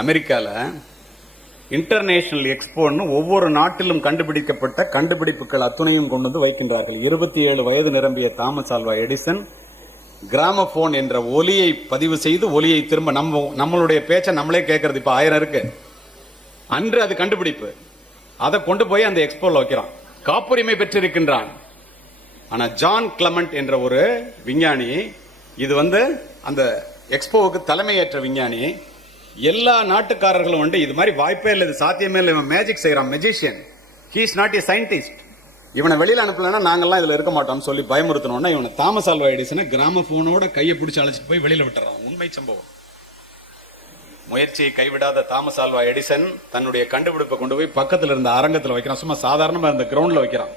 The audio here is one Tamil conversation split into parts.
அமெரிக்கால இன்டர்நேஷனல் எக்ஸ்போன்னு ஒவ்வொரு நாட்டிலும் கண்டுபிடிக்கப்பட்ட கண்டுபிடிப்புகள் அத்துணையும் கொண்டு வந்து வைக்கின்றார்கள். 27 வயது நிரம்பிய தாமஸ் ஆல்வா எடிசன் கிராமபோன் என்ற ஒலியை பதிவு செய்து ஒலியை திரும்ப நம்மளுடைய பேச்சை நம்மளே கேட்கறது இப்ப 1000 இருக்கு. அன்று அது கண்டுபிடிப்பு. அதை கொண்டு போய் அந்த எக்ஸ்போல வைக்கிறான், காப்புரிமை பெற்றிருக்கின்றான். ஆனா ஜான் கிளமெண்ட் என்ற ஒரு விஞ்ஞானி, இது அந்த எக்ஸ்போவுக்கு தலைமையேற்ற விஞ்ஞானி, எல்லா நாட்டுக்காரர்களும் இது மாதிரி வாய்ப்பே இல்லை, இது சாத்தியமே இல்லை, இவன் மேஜிக் செய்யறான், magician, he is not a scientist, இவனை வெளியில அனுப்பலன்னா நாங்கெல்லாம் இதுல இருக்க மாட்டோம்னு சொல்லி பயமுறுத்தணும்னா இவனை தாமஸ் ஆல்வா எடிசனை கிராமபோனோட கையை பிடிச்சி அழைச்சிட்டு போய் வெளியில விட்டுறான். உண்மை சம்பவம். முயற்சியை கைவிடாத தாமஸ் ஆல்வா எடிசன் தன்னுடைய கண்டுபிடிப்பை கொண்டு போய் பக்கத்தில் இருந்த அரங்கத்தில் வைக்கிறான். சும்மா சாதாரணமா இந்த கிரவுண்ட்ல வைக்கிறான்.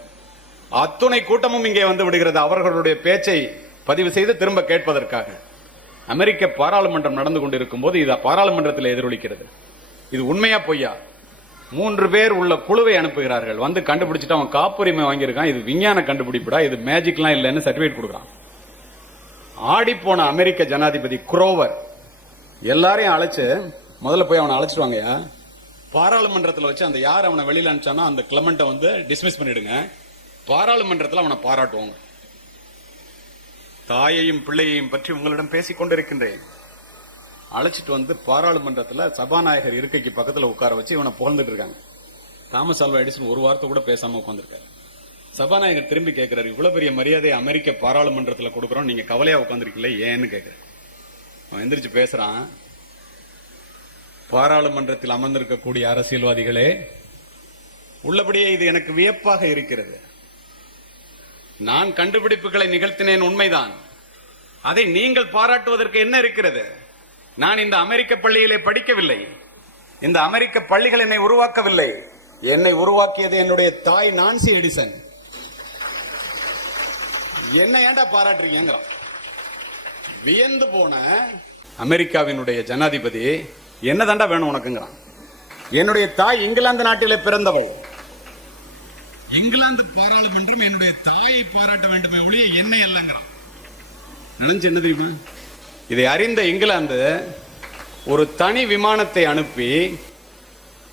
அத்துணை கூட்டமும் இங்கே வந்து விடுகிறது, அவர்களுடைய பேச்சை பதிவு செய்து திரும்ப கேட்பதற்காக. அமெரிக்க பாராளுமன்றம் நடந்து கொண்டிருக்கும் போது இது பாராளுமன்றத்தில் எதிரொலிக்கிறது. இது உண்மையா பொய்யா? 3 பேர் உள்ள குழுவை அனுப்புகிறார்கள். வந்து கண்டுபிடிச்சிட்டு அவன் காப்புரிமை வாங்கியிருக்கான், இது விஞ்ஞான கண்டுபிடிப்புடா, இது மேஜிக்லாம் இல்லைன்னு சர்டிபிகேட் கொடுக்குறான். ஆடி போன அமெரிக்க ஜனாதிபதி குரோவர் எல்லாரையும் அழைச்சு முதல்ல போய் அவனை அழைச்சிட்டு வாங்கயா, பாராளுமன்றத்தில் வச்சு அந்த யார் அவனை வெளியில அனுப்பிச்சானோ அந்த கிளமெண்ட்டை டிஸ்மிஸ் பண்ணிடுங்க, பாராளுமன்றத்தில் அவனை பாராட்டுவாங்க. தாயையும் பிள்ளையையும் பற்றி உங்களிடம் பேசிக் கொண்டிருக்கின்றேன். அழைச்சிட்டு பாராளுமன்றத்தில் சபாநாயகர் இருக்கைக்கு பக்கத்தில் உட்கார வச்சு இவனை புகழ்ந்துட்டு இருக்காங்க. தாமஸ் ஆல்வா எடிசன் ஒரு வார்த்தை கூட பேசாம உட்கார்ந்துருக்காரு. சபாநாயகர் திரும்பி கேட்கிறாரு, இவ்வளவு பெரிய மரியாதை அமெரிக்க பாராளுமன்றத்தில் கொடுக்கறோம், நீங்க கவலையா உட்கார்ந்துருக்கீங்களே ஏன்னு கேட்கிறாரு. அவன் எந்திரிச்சு பேசுறான், பாராளுமன்றத்தில் அமர்ந்திருக்கக்கூடிய அரசியல்வாதிகளே, உள்ளபடியே இது எனக்கு வியப்பாக இருக்கிறது. நான் கண்டுபிடிப்புகளை நிகழ்த்தினேன் உண்மைதான், அதை நீங்கள் பாராட்டுவதற்கு என்ன இருக்கிறது? நான் இந்த அமெரிக்க பள்ளியிலே படிக்கவில்லை, இந்த அமெரிக்க பள்ளிகள் என்னை உருவாக்கவில்லை, என்னை உருவாக்கியது என்னுடைய தாய் நான்சி எடிசன். என்ன ஏண்டா பாராட்டுறீங்க? வியந்து போன அமெரிக்காவினுடைய ஜனாதிபதி என்னதாண்டா வேணும் உனக்குங்கிறான். என்னுடைய தாய் இங்கிலாந்து நாட்டிலே பிறந்தவள், இங்கிலாந்து பாராளுமன்றம் என்னுடைய தாயை பாராட்ட வேண்டுமே ஒழிய என்னை இல்லைங்கிறான். நினைச்சு என்ன தெரியுமா? இதை அறிந்த இங்கிலாந்து ஒரு தனி விமானத்தை அனுப்பி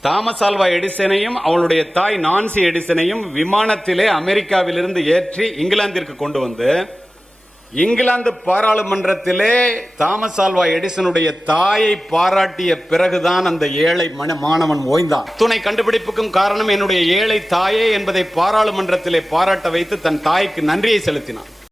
தாமஸ் ஆல்வா எடிசனையும் அவளுடைய தாய் நான்சி எடிசனையும் விமானத்திலே அமெரிக்காவிலிருந்து ஏற்றி இங்கிலாந்திற்கு கொண்டு வந்து இங்கிலாந்து பாராளுமன்றத்திலே தாமஸ் ஆல்வா எடிசனுடைய தாயை பாராட்டிய பிறகுதான் அந்த ஏழை மாணவன் ஓய்ந்தான். துணை கண்டுபிடிப்புக்கும் காரணம் என்னுடைய ஏழை தாயே என்பதை பாராளுமன்றத்திலே பாராட்ட வைத்து தன் தாய்க்கு நன்றியை செலுத்தினான்.